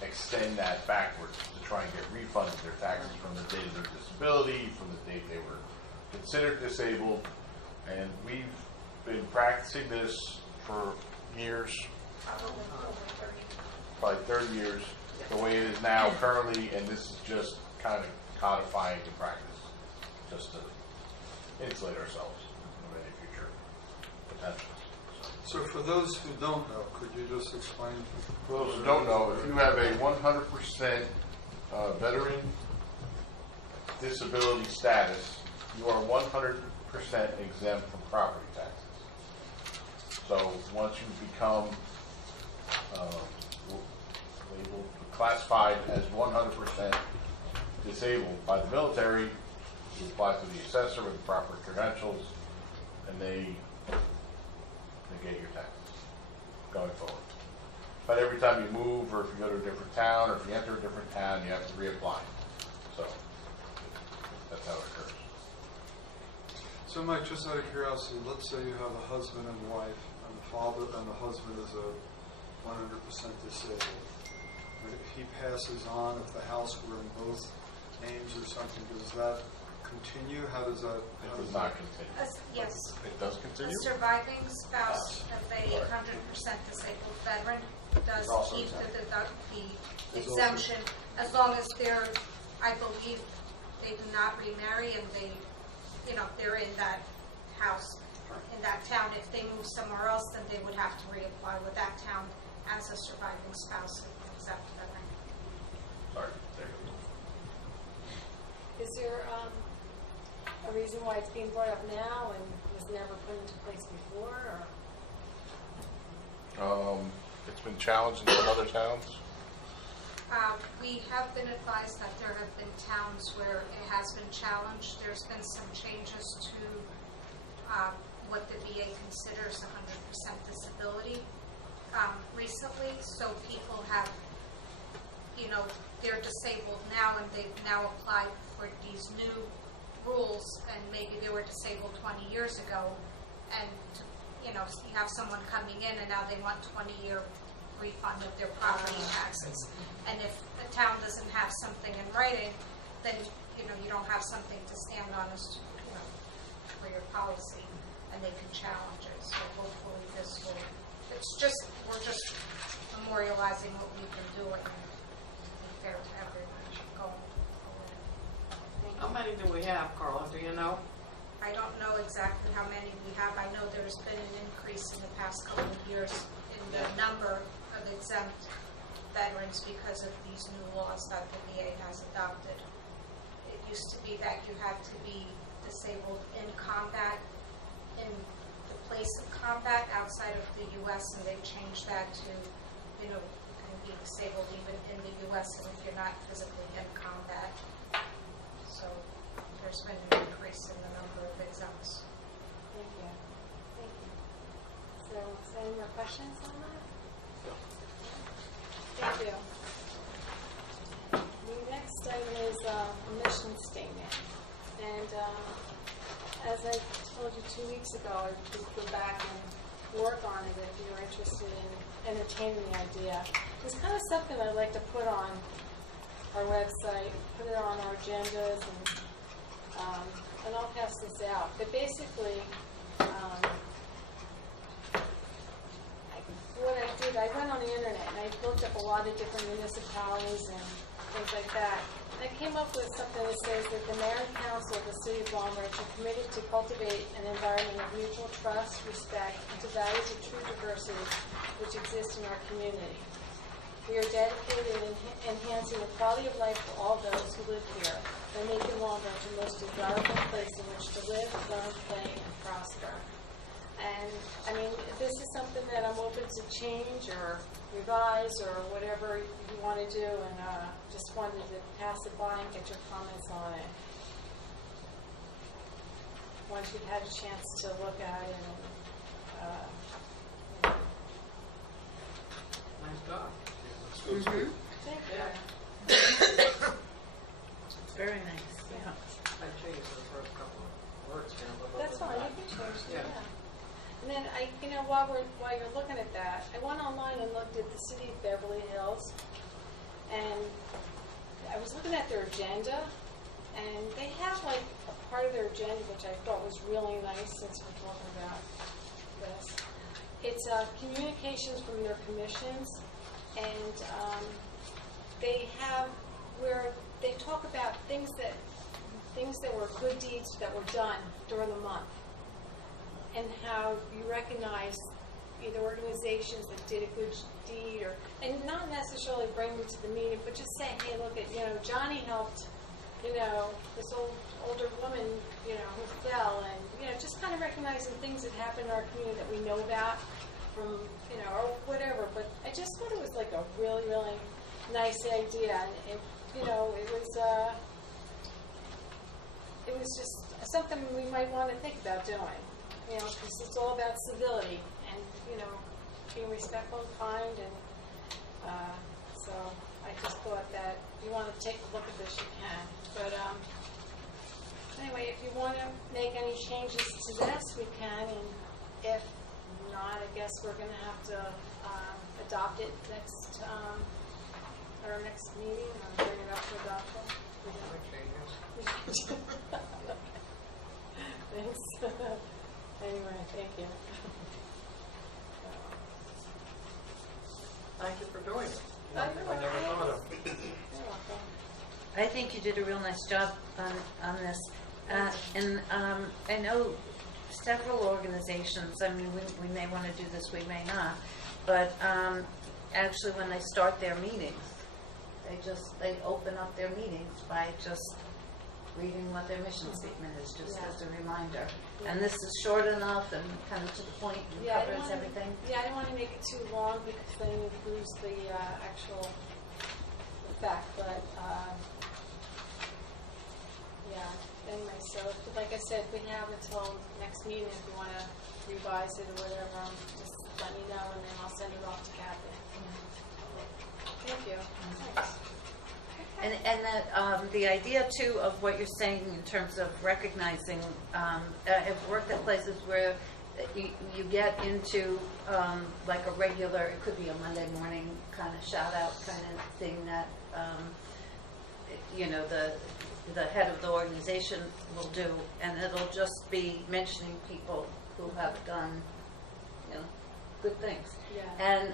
extend that backwards to try and get refunded their taxes from the date of their disability, from the date they were considered disabled. And we've been practicing this for years. probably 30 years, the way it is now currently, and this is just kind of codifying the practice, just to insulate ourselves from any future potentials. So for those who don't know, could you just explain? For those who don't know, if you have a 100% veteran disability status, you are 100% exempt from property taxes. So once you become labeled, classified as 100% disabled by the military, you apply to the assessor with the proper credentials, and they negate your taxes going forward. But every time you move, or if you go to a different town, or if you enter a different town, you have to reapply. So that's how it occurs. So Mike, just out of curiosity, let's say you have a husband and wife, and the father and the husband is a 100% disabled. And if he passes on, if the house were in both names or something, does that continue? How does that? It does not continue. Yes. It does continue? A surviving spouse of a 100% disabled veteran does keep the exemption as long as they're, I believe, they do not remarry and they, they're in that house or in that town. If they move somewhere else, then they would have to reapply with that town as a surviving spouse of an exempt veteran. Sorry, there you go. Is there a reason why it's being brought up now and was never put into place before? Or? It's been challenged in some other towns. We have been advised that there have been towns where it has been challenged. There's been some changes to what the VA considers 100% disability recently. So people have, they're disabled now and they've now applied for these new rules, and maybe they were disabled 20 years ago, and you have someone coming in and now they want 20-year refund of their property taxes. And if a town doesn't have something in writing, then you don't have something to stand on as for your policy, and they can challenge it. So hopefully this will. We're just memorializing what we've been doing and be fair to everyone going forward. How many do we have, Carla? Do you know? I don't know exactly how many we have. I know there's been an increase in the past couple of years in the number of exempt veterans because of these new laws that the VA has adopted. It used to be that you had to be disabled in combat, in the place of combat outside of the U.S., and they've changed that to, you can be disabled even in the U.S. and if you're not physically in combat. So there's been an increase in the number of exempts. Thank you. Thank you. So, is there any more questions on that? Thank you. The next item is a mission statement. And as I told you 2 weeks ago, I could go back and work on it if you're interested in entertaining the idea. It's kind of something I'd like to put on our website, put it on our agendas, and I'll pass this out. But basically, what I did, I went on the internet and I looked up a lot of different municipalities and things like that. And I came up with something that says that the Mayor and Council of the City of Long Branch are committed to cultivate an environment of mutual trust, respect, and to value the true diversity which exists in our community. We are dedicated in enhancing the quality of life for all those who live here by making Long Branch the most desirable place in which to live, learn, play, and prosper. And, this is something that I'm open to change or revise or whatever you want to do, and just wanted to pass it by and get your comments on it. Once you've had a chance to look at it. Nice job. Thank you. Very nice. Yeah. I changed the first couple of words. That's fine. You can change it. Yeah. Yeah. And then while you're looking at that, I went online and looked at the City of Beverly Hills, and I was looking at their agenda, and they have a part of their agenda which I thought was really nice since we're talking about this. It's communications from their commissions, and they have where they talk about things that were good deeds that were done during the month, and how you recognize either organizations that did a good deed, or and not necessarily bring them to the meeting, but just say, hey, look at Johnny helped this older woman who fell, and just kind of recognizing things that happen in our community that we know about from or whatever. But I just thought it was like a really, really nice idea, and it was just something we might want to think about doing, because it's all about civility and being respectful and kind, and so I just thought that if you want to take a look at this, you can. But anyway, if you want to make any changes to this, we can, and if not, I guess we're going to have to adopt it at our next meeting, and bring it up for adoption. Thanks. Anyway, thank you. Thank you for doing it. I never thought of it. You're welcome. I think you did a real nice job on this. And I know several organizations, I mean, we may want to do this, we may not, but actually when they start their meetings, they open up their meetings by just reading what their mission statement is, just as a reminder. And this is short enough and kind of to the point and covers everything. I don't want to make it too long, because then you lose the actual effect. But anyway, so like I said, we have until next meeting if you want to revise it or whatever. Just let me know, and then I'll send it off to Kathy. Thank you. Thanks. And that the idea too of what you're saying in terms of recognizing, I've worked at places where you get into like a regular, it could be a Monday morning kind of shout out kind of thing that the head of the organization will do, and it'll just be mentioning people who have done good things. Yeah. And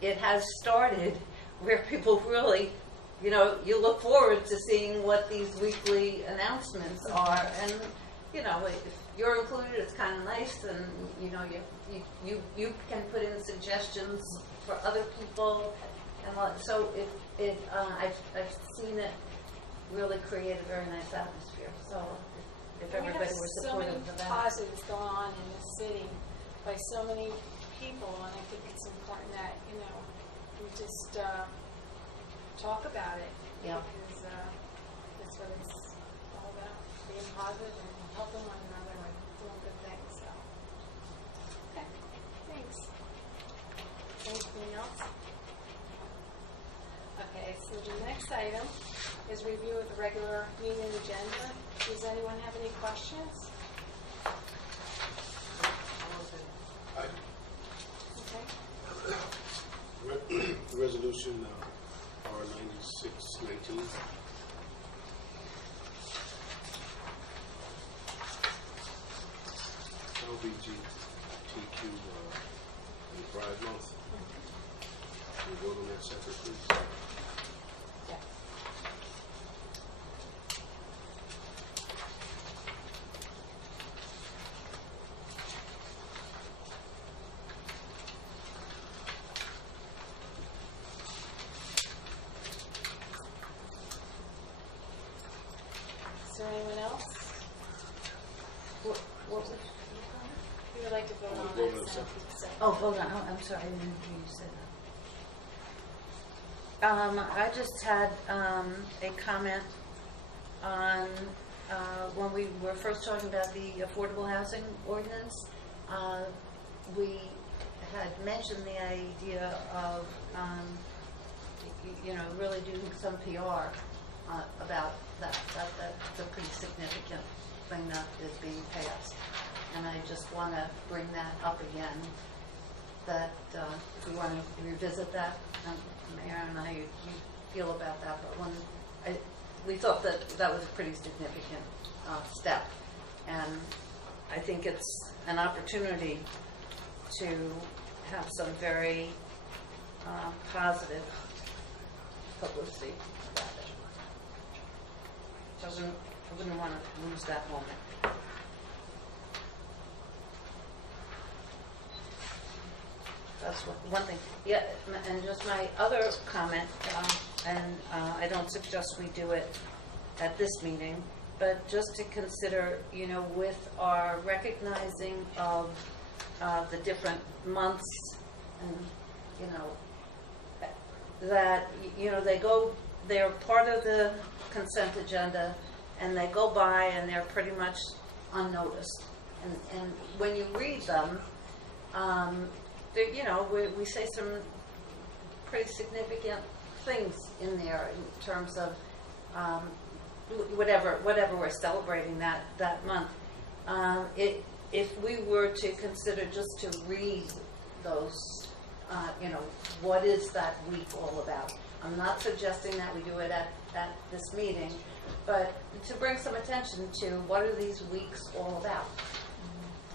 it has started where people really, you look forward to seeing what these weekly announcements are, and if you're included, it's kind of nice, and you can put in suggestions for other people, and so I've seen it really create a very nice atmosphere. So if everybody were supportive of that, so many positives going on in the city by so many people, and I think it's important that we just talk about it. Yeah. Because that's what it's all about, being positive and helping one another and doing good things. So, okay, thanks. Anything else? Okay, so the next item is review of the regular meeting agenda. Does anyone have any questions? Okay. Resolution R9619. LGBTQ Pride Month. Can we vote on that separate, please? Yeah. Is there anyone else? what was it? You would like to vote on Vote on that? separate. Oh, hold on. Oh, I'm sorry. I didn't hear you say that. I just had a comment on when we were first talking about the affordable housing ordinance. We had mentioned the idea of really doing some PR about that. That's a pretty significant thing that is being passed. And I just want to bring that up again, that if we want to revisit that, Mayor and I, you feel about that, but we thought that that was a pretty significant step. And I think it's an opportunity to have some very positive publicity about it. I wouldn't want to lose that moment. That's one thing. Yeah, and just my other comment, and I don't suggest we do it at this meeting, but just to consider, with our recognizing of the different months, and that they're part of the consent agenda, and they go by and they're pretty much unnoticed. And when you read them, we say some pretty significant things in there in terms of whatever we're celebrating that month. If we were to consider just to read those, what is that week all about? I'm not suggesting that we do it at this meeting, but to bring some attention to what are these weeks all about.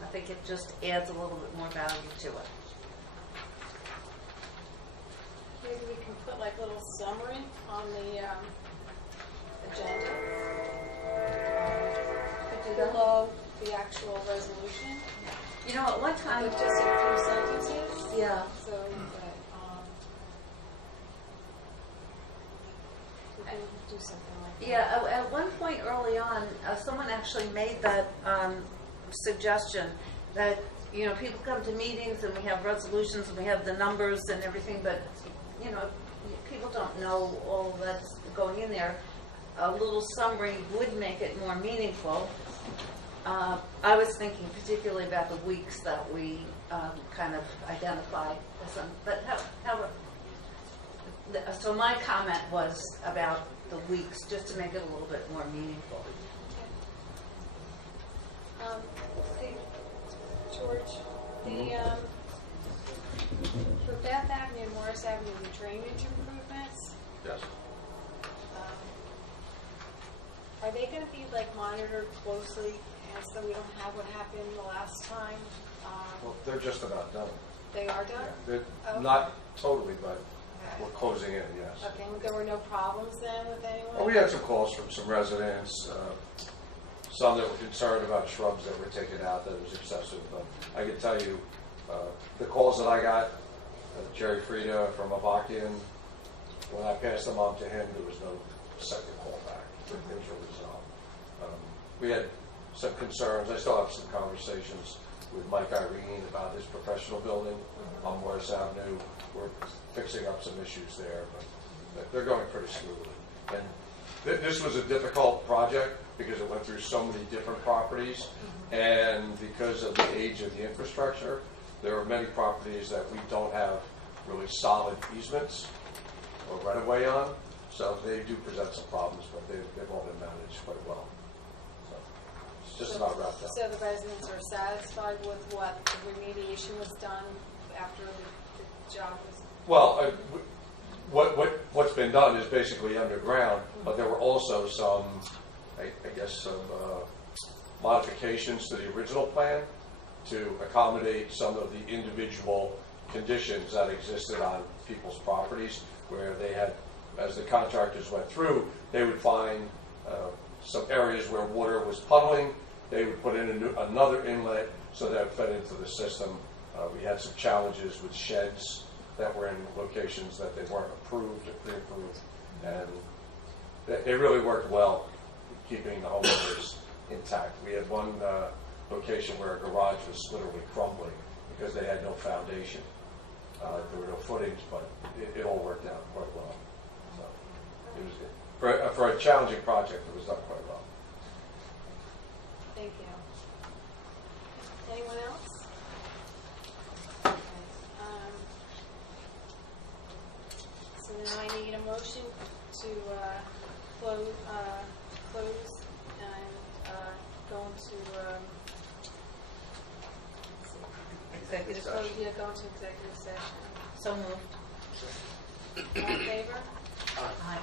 I think it just adds a little bit more value to it. Maybe we can put like a little summary on the agenda. Could do that. Below the actual resolution. At one time, With just a few sentences. yeah. So that we can do something like that. Yeah, at one point early on, someone actually made that suggestion that, people come to meetings and we have resolutions and we have the numbers and everything, but, people don't know all that's going in there. A little summary would make it more meaningful. I was thinking particularly about the weeks that we kind of identified as some, but so my comment was about the weeks, just to make it a little bit more meaningful. See, George, for Beth Avenue and Morris Avenue, the drainage improvements, Yes. are they going to be monitored closely, and so we don't have what happened the last time? Well, they're just about done. They are done? They're Okay. not totally, but Okay. we're closing in, yes. Okay, and there were no problems then with anyone? Well, we had some calls from some residents, some that were concerned about shrubs that were taken out, that it was excessive. But I can tell you, the calls that I got, Jerry Frieda from Avakian, when I passed them on to him, there was no second call back. Things were resolved. We had some concerns. I still have some conversations with Mike Irene about his professional building on Morris Avenue. We're fixing up some issues there, but they're going pretty smoothly. And this was a difficult project because it went through so many different properties, and because of the age of the infrastructure, there are many properties that we don't have really solid easements or right-of-way on, so they do present some problems, but they've all been managed quite well. So it's just about wrapped up. So the residents are satisfied with what the remediation was done after the job was? Well, what's been done is basically underground, but there were also some, I guess, some modifications to the original plan to accommodate some of the individual conditions that existed on people's properties, where they had, as the contractors went through, they would find some areas where water was puddling. They would put in another inlet so that it fed into the system. We had some challenges with sheds that were in locations that they weren't approved or pre-approved, and they really worked well keeping the homeowners intact. We had one location where a garage was literally crumbling because they had no foundation. There were no footings, but it all worked out quite well. So it was good. For a challenging project, it was done quite well. Thank you. Anyone else? Okay. So now I need a motion to close and go into Executive go session. into executive session. So moved. All in favor? Aye.